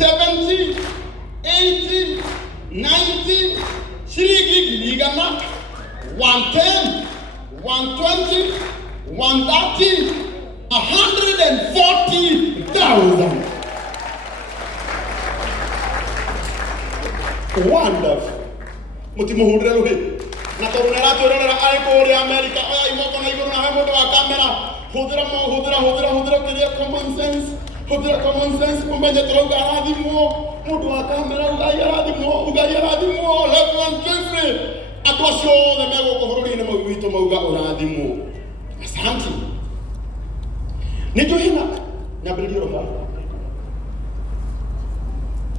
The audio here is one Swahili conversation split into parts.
70, 80, 90, shilingi ngiri igana, 110, 120, 130, 140,000. Wonderful. Mutimuhurira ruhi. Na torunera torunera aiko America. Oya imoko na iguru na hemo wa kamera. Hudira kiria common sense. Hudira common sense kumenya turuga aradhimo. Mundu wa kamera ugai aradhimo. Left one Jeffrey. Atwasho na mego ko bururi-ini mau witu mauga urathimo. Asante. Ndio hina nyambiririo ha.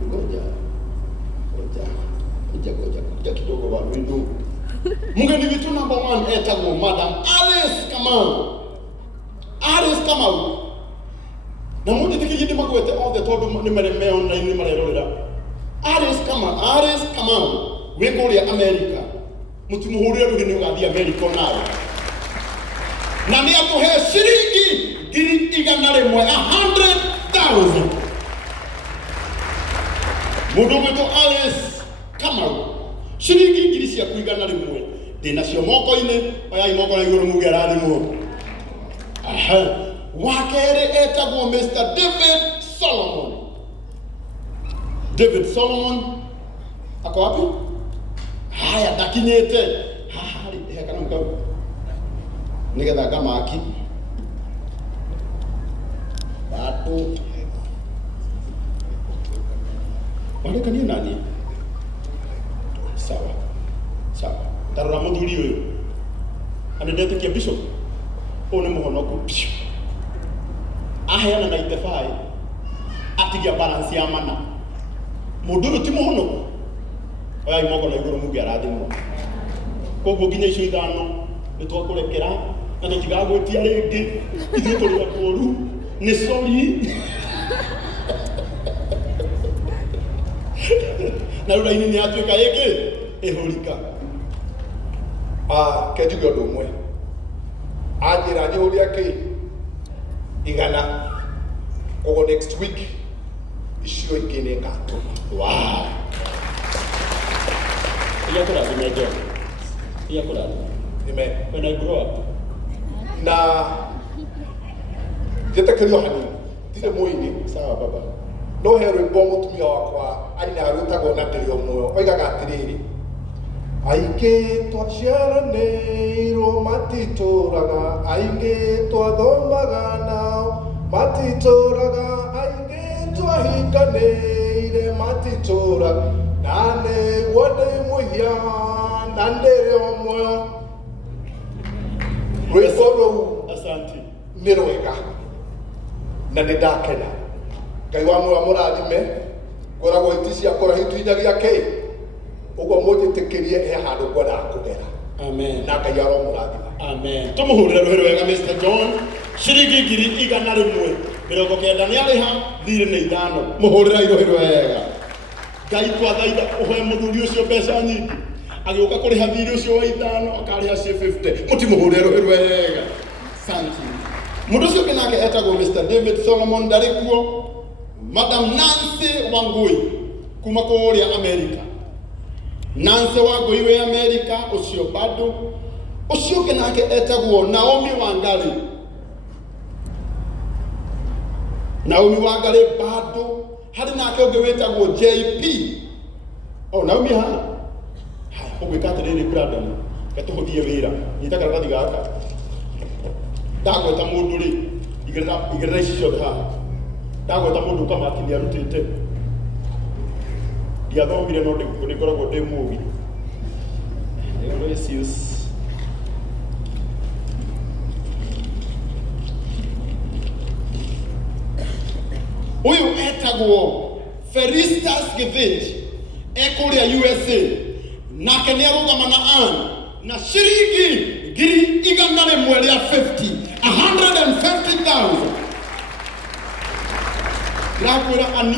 Ngoja kidogo wa window. Mungeni vitu number 1 etagwo Madam Alice Kamau. Na mundi tikijidi magwete all the tondu nimereme online nimarerorera. Alice Kamau wikuria America. Mutimuhurire rugini ugathia America nawe. Na ni atuhe shilingi ngiri igana rimwe 100,000. Mundu wito Alice Kamau shilingi ngiri cia kuigana rimwe ndina cio moko-ini oya imoko na iguru muge arathimwo. Wakere etagwo Mr. David Solomon ako wapi? Haya ndakinyete hahari heka na mkau nigetha ngamaki batu warekania nani sawa tarora muthuri uyu anendete kia bishop one muhonoku aheana 95 atigia balance ya mana mundu ti muhonoku oya imoko na iguru mugi arathimwo koguo nginya icio ithano nitwakurekera na tutigagwetia ringi ithuĩ tũrĩ akũru nĩ sorry na rĩu raini nĩ atuĩka ĩhũrika. Kenjuge ũndũ ũmwe anjĩra njĩhũria igana koguo next week icio ingĩ nĩ ngatũma. Wow. Iya kũrathima John. Iya kũrathima. Amen. When I grow up. Na njĩtĩkĩrio hanini ndirĩ mũini sawa baba no he rwĩmbo mũtumia wakwa arĩ na rwĩtagwo na ndĩrĩ o muoyo oigaga atĩrĩrĩ aingĩ twaciaranĩirwo matitũraga aingĩ twathomaga nao matitũraga aingĩ twahinganĩire matitũraga na nĩguo ndĩ mũhia na ndĩrĩ o muoyo. Rwĩmbo rũu asante nĩ rwega na nĩ ndakena. Ngai wa muoyo mũrathime ngoragwo iti cia kũrahi twinyagia ũguo mũnjĩtĩkĩrie he handũ ngwendaga kũgera. Amen. Na Ngai aromũrathima. Amen. Tumuhurire rũhĩ rwega Mr. John. Shilingi ngiri igana rĩmwe 90 nĩ arĩha thirĩ nĩ ithano. Mũhũrĩra rũhĩ rwega. Ngai twathaitha ũhe mũthuri ũcio mbeca nyingĩ agĩũka kũrĩha thirĩ ũcio wa ithano akarĩha cia 50. Mũtimũhũrĩre rũhĩ rwega. Thank you. Mũndũ ũcio ũngĩ nake etagwo Mr. David Solomon ndarĩ kuo. Madam Nancy Wangui kuma kũrĩa America. Nancy Wangui wĩ America ũcio bado. Ũcio ũngĩ nake etagwo Naomi Wangari bado. Harĩ nake ũngĩ wĩtagwo JP. Naomi hana. Haya ũgwĩka atĩrĩrĩ Brandon gatũhũthie wĩra. Nyita karatathi gaka. Ndagweta mũndũ rĩ igĩrĩra ici ciothe haha. Ndagweta mũndũ kamati nĩ arutĩte. Ndiathomire no nĩngoragwo ndĩ mũũgĩ. Huyu etagwo Felistas Githinji ekũrĩa USA nake nĩ arũgama na na shilingi ngiri igana rĩmwe rĩa 150,000. Ndakwĩra ani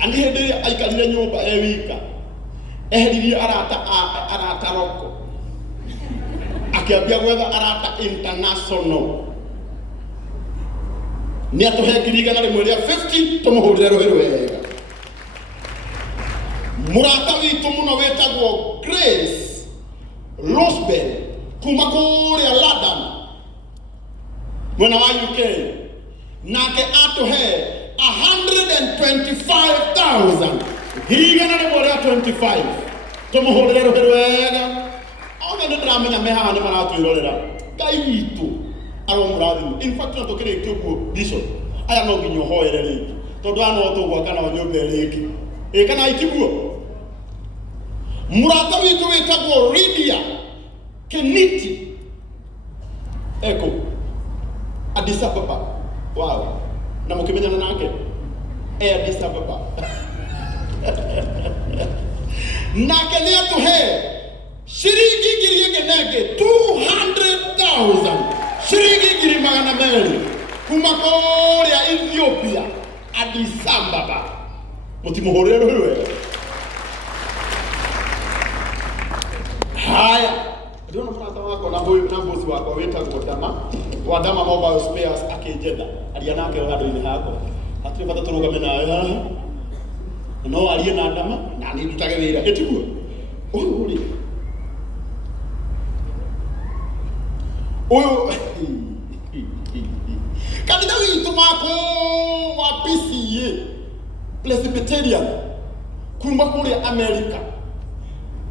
hĩndĩ ĩrĩa aikarire nyũmba wika eheririe arata roko akĩambia gwetha arata international nĩ atũhe ngiri igana rĩmwe rĩa 50 tũmũhũrĩre rũhĩ rwega. Mũrata witũ mũno wĩtagwo Grace Rosebell kuma kũrĩa London mwena wa UK, nake atũhe 125,000 ngiri igana rĩmwe rĩa 25 tũmũhũrĩre rũhĩ rwega. Othe nĩ ndĩramenya me haha nĩ maratwĩrorera. Ngai witũ aromũrathima. In fact no tũkĩrĩkia ũguo Bishop, aya no nginya ũhoere rĩngĩ tondũ ano tũgwaka nao nyũmba ĩrĩngĩ kana itiguo. Mũrata witũ wĩtagwo Lydia Keniti eko Addis Ababa. Wow, na mũkĩmenyana nake Addis Ababa. Nake nĩ atũhe shiringi ngiri ĩngĩ 200,000 shiringi ngiri magana merĩ kuma kũrĩa Ethiopia Addis Ababa. Mũtimũhũrĩre rũhĩ rwega. Haya, ndio mũrata wakwa na bosi wakwa wĩtagwo Dama wa Dama Mobile Spares akĩnjetha aria nake handũ-inĩ hakwa. Hatirĩ bata tũrũgame nawe haha, no arie na Dama na niĩ ndutage wĩra ĩtiguo. Ũyũ kanitha witũ wako wa PCA Presbyterian kuma kũrĩa America,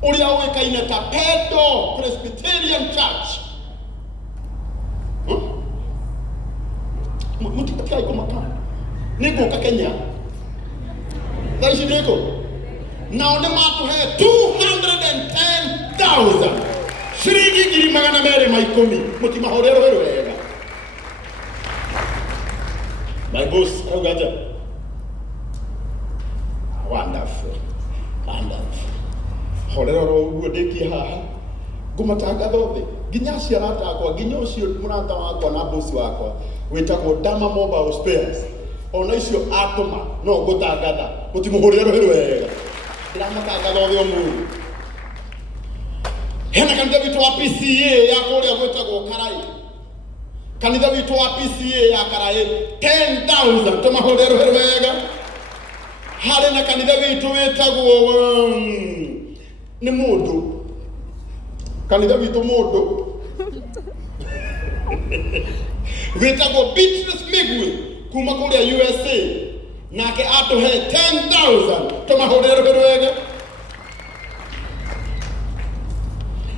ũrĩa ũĩkaine ta Pedro Presbyterian Church. Mũtikai kũmaka nĩ ngũka Kenya thaa ici nĩkũ, nao nĩ matũhe 210,000 shiringi ngiri magana merĩ ma ikũmi. Mũtimahũrĩre rũhĩ rwega. My boss auga aja. Wonderful, wonderful. Horera ro uguo ndĩkie haha ngũmatangatha othe nginya ciarata akwa nginya ũcio mũrata wakwa na boss wakwa wĩtagwo Dama Mobile Spares, ona icio atũma no ngũtangatha. Mũtimũhũrĩre rũhĩ rwega. Ndĩramatangatha othe ũmũthĩ. Hena kanitha witũ wa PCA ya kũrĩa gwĩtagwo Karai. Kanitha witũ wa PCA ya Karai 10,000 tũmahũrĩre rũhĩ rwega. Harĩ na kanitha witũ wĩtagwo nĩ mũndũ, kanitha witũ mũndũ wĩtagwo Beatrice Migwi kuma kũrĩa USA, nake atũhe 10,000 tũmahũrĩre rũhĩ rwega.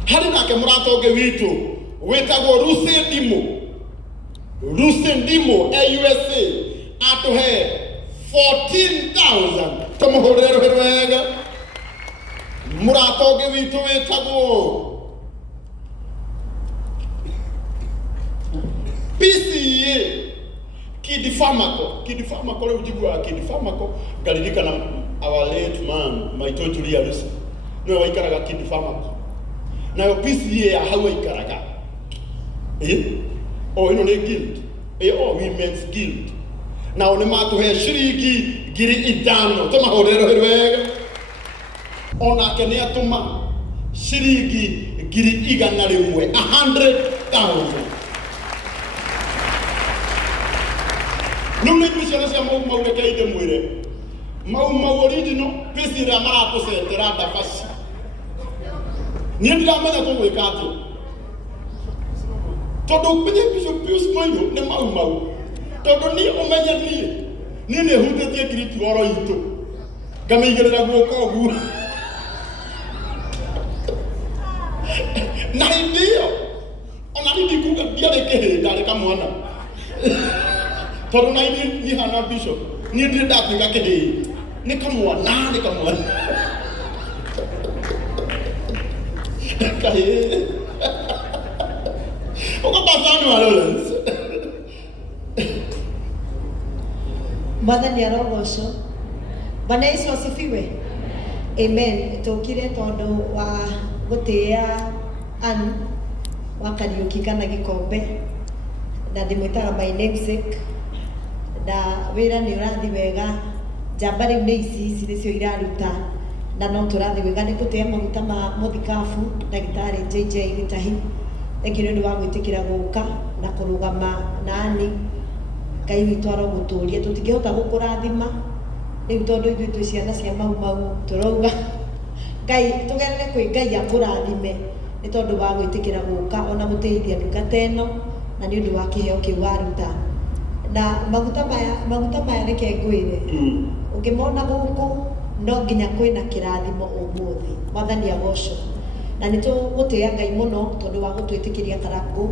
Harĩ nake mũrata ũngĩ witũ wĩtagwo Rusendimo USA atũhe 14,000 tũmũhũrĩre rũhĩ rwega. Mũrata ũngĩ witũ wĩtagwo PCA Kid Famako rĩu njiguaga Kid Famako ngaririkana our late man maitũ Julia Lucy nĩwe waikaraga Kid Famako, nayo PCA ya hau waikaraga ĩno nĩ guild women's guild, nao nĩ matũhe shiringi ngiri 5 tũmahũrĩre rũhĩ rwega. Onake nĩ atũma shiringi ngiri igana rĩmwe 100,000. Rĩu nĩ indo ciana cia mau reke ndĩmwĩre mau original pesi ĩrĩa maratũcetera ndabaci. Niĩ ndiramenya tũgwĩka atĩa tondũ kwenye Bishop Pius Maio nĩ mau tondũ niĩ ũmenye niĩ nĩhutĩtie kiriti goro itũ ngamĩigĩrĩra guoko ũguo na hĩndĩ ĩyo ona niĩ kuga ndiarĩ kĩhĩnda arĩ kamwana tondũ na niĩ hana Bishop niĩ ndirĩ ndatuĩka kĩhĩnda nĩ kamwana kahĩĩ ukapasana Lawrence. Mwathani arogocwo. Bwana Yesu asifiwe. Amen. Tũkire tondũ wa gũtĩĩa Ann wa kariuki kana gikombe na ndĩmwĩtaga my namesake na wĩra nĩ ũrathi wega. Njamba rĩu nĩ ici nĩcio iraruta na no tũrathi wega nĩ gũtĩĩa maguta ma mũthikabu ndagĩtarĩ JJ Gĩtahi. Thank you nĩ wa gwĩtĩkĩra gũka na kũrũgama nani Ngai witũ arogũtũria tũtingĩhota gũkũrathima rĩu tondũ ithuĩ twĩ ciana cia mau tũrauga Ngai tũgerere kwĩ Ngai akũrathime nĩ tondũ wa gwĩtĩkĩra gũka ona gũteithia ndungata ĩno na nĩ ũndũ wa kĩheo kĩu waruta na maguta maya reke ngwĩre ũngĩmona gũkũ no nginya kwĩna kĩrathimo ũmũthĩ. Mwathani agocwo na nĩ tũgũtĩĩa Ngai mũno tondũ wa gũtwĩtĩkĩria karangũ